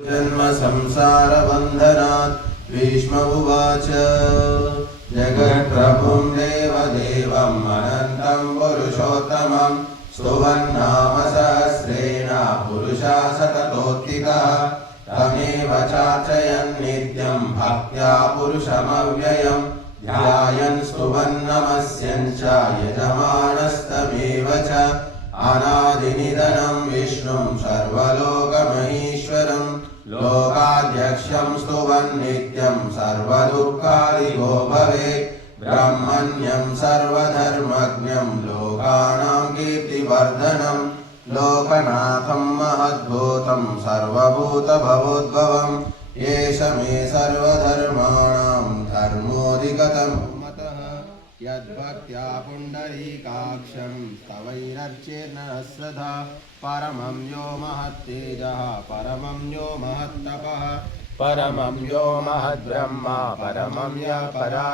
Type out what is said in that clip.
जन्म संसार बंधनात् भीष्म उवाच जगत्प्रभुं देवदेवम् अनन्तं पुरुषोत्तमं स्तुवन्नाम सहस्रेण पुरुषा सततोत्थितः तमेव चार्चयन् नित्यं भक्त्या पुरुषमव्ययम् ध्यायन् स्तुवन् नमस्यन् च यजमानस्तमेव च अनादिनिधनं विष्णुं सर्वलोकमहेश्वरं लोकाध्यक्षं स्तुवन् नित्यं सर्वदुःखादिगो भवेत् ब्रह्मण्यं सर्वधर्मज्ञं लोकानां कीर्तिवर्धनं लोकनाथं महद्भूतं सर्वभूतभवोद्भवम् एष मे सर्वधर्माणां धर्मोऽधिगतम् यद्भक्त्या पुण्डरीकाक्षं स्तवैरर्चेर्नरस्रधा परमं यो महत्तेजः परमं यो महत्तपः परमं यो महद्ब्रह्म परमं यः परा